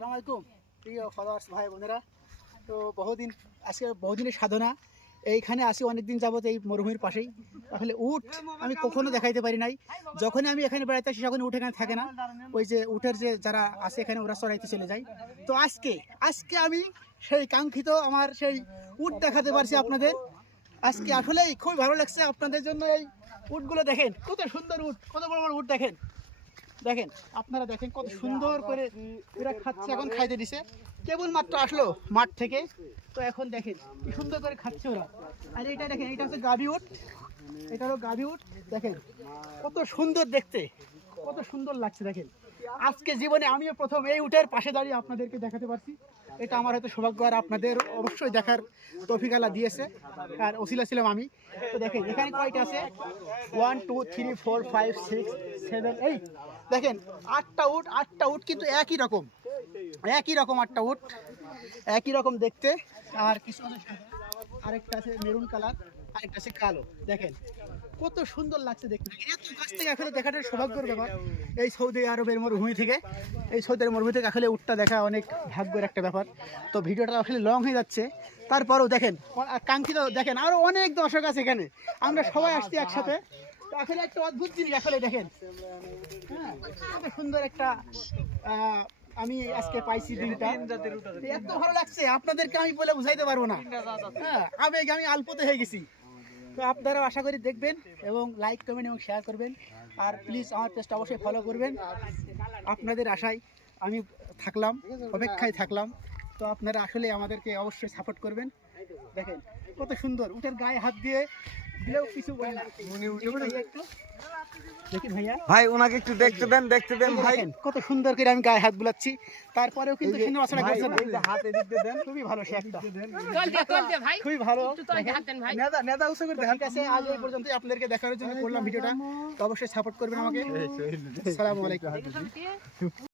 আসসালামু আলাইকুম প্রিয় ফলোয়ার্স ভাই বোনেরা। তো আজকে বহুদিনের সাধনা, এইখানে আসি অনেকদিন যাবত এই মরুভূমির পাশেই। আসলে উট আমি কখনো দেখাইতে পারি নাই। যখনই আমি এখানে বেড়াইতে আসি তখন উট এখানে থাকে না, ওই যে উটের যে যারা আছে এখানে ওরা চড়াইতে চলে যায়। তো আজকে আমি সেই কাঙ্ক্ষিত আমার সেই উট দেখাতে পারছি আপনাদের। আজকে আসলেই খুব ভালো লাগছে আপনাদের জন্য। এই উটগুলো দেখেন, কত সুন্দর উট, কত বড় বড় উট দেখেন। দেখেন আপনারা দেখেন কত সুন্দর করে এরা খাচ্ছে, এখন খাইতে দিছে, কেবল মাত্র আসলো মাঠ থেকে। তো এখন দেখেন কি সুন্দর করে খাচ্ছে ওরা। আর এটা দেখেন, এটা হচ্ছে গাভী উট, এটা হলো গাভী উট। দেখেন কত সুন্দর দেখতে, কত সুন্দর লাগছে। দেখেন আজকে জীবনে আমিও প্রথম এই উটের পাশে দাঁড়িয়ে আপনাদেরকে দেখাতে পারছি। এটা আমার হয়তো সৌভাগ্য, আর আপনাদের অবশ্যই দেখার তৌফিক আল্লাহ দিয়েছে, আর ওসিলা ছিলাম আমি। তো দেখেন এখানে কয়টা আছে, 1 2 3 4 5 6 7 8, দেখেন আটটা উট কিন্তু একই রকম আটটা উট একই রকম দেখতে। আর কিছু আছে সাদা, আরেকটা আছে মেরুন কালার, আরেকটা আছে কালো। দেখেন কত সুন্দর লাগছে দেখতে। এত কাছ থেকে আসলে দেখাটা সৌভাগ্যের ব্যাপার। এই সৌদি আরবের মরুভূমি থেকে, আসলে উটটা দেখা অনেক ভাগ্যের একটা ব্যাপার। তো ভিডিওটা আসলে লং হয়ে যাচ্ছে, তারপরেও দেখেন কাঙ্ক্ষিত, দেখেন আরো অনেক দর্শক আছে এখানে, আমরা সবাই আসছি একসাথে। তো আসলে একটা অদ্ভুত জিনিস আসলে দেখেন, হ্যাঁ কত সুন্দর একটা আমি আজকে পাইছি দিনটা। এত ভালো লাগছে আপনাদেরকে আমি বলে বুঝাইতে পারবো না। হ্যাঁ আবেগ আমি আলপতে হয়ে গেছি। তো আপনারাও আশা করি দেখবেন এবং লাইক করবেন এবং শেয়ার করবেন। আর প্লিজ আমার পেজটা অবশ্যই ফলো করবেন। আপনাদের আশায় আমি থাকলাম, অপেক্ষায় থাকলাম। তো আপনারা আসলে আমাদেরকে অবশ্যই সাপোর্ট করবেন। দেখেন কত সুন্দর, উটের গায়ে হাত দিয়ে দিলেও কিছু বলে না। একটু দেখি ভাইয়া, ভাই ওনাকে একটু দেখতে দেন ভাই। কত সুন্দর করে আমি গায়ে হাত বুলাচ্ছি, তারপরেও কিন্তু সুন্দর আসলে করছে না। এই যে হাত এদিক দিয়ে দেন, খুবই ভালো সে একটা, চল দে ভাই, খুবই ভালো। একটু তো হাত দেন ভাই। নেদা উসে করে ঠিক আছে, আজ এই পর্যন্ত আপনাদেরকে দেখানোর জন্য করলাম ভিডিওটা। তো অবশ্যই সাপোর্ট করবেন আমাকে। আসসালামু আলাইকুম।